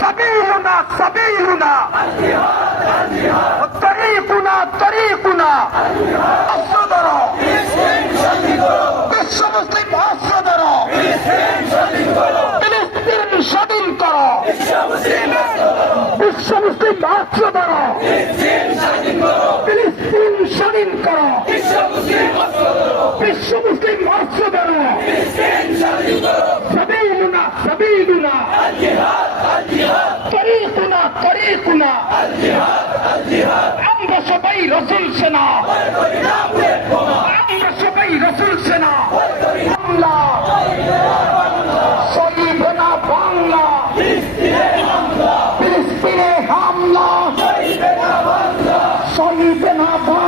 সাবিলুনা সাবিলুনা। তরিকুনা তরিকুনা অস্ত্র ধরো বিশ্ব মুসলিম অস্ত্র ধরো ফিলিস্তিন স্বাধীন করো। বিশ্ব মুসলিম অস্ত্র ধরো ফিলিস্তিন স্বাধীন করো। বিশ্ব মুসলিম طريقنا الجهاد الجهاد طريقنا طريقنا الجهاد الجهاد আমরা সবাই রসুল সেনা। আমরা সবাই রসুল সেনা। বাংলা। সইবেনা বাংলা। ফিলিস্তিনে হামলা। সইবেনা বাংলা।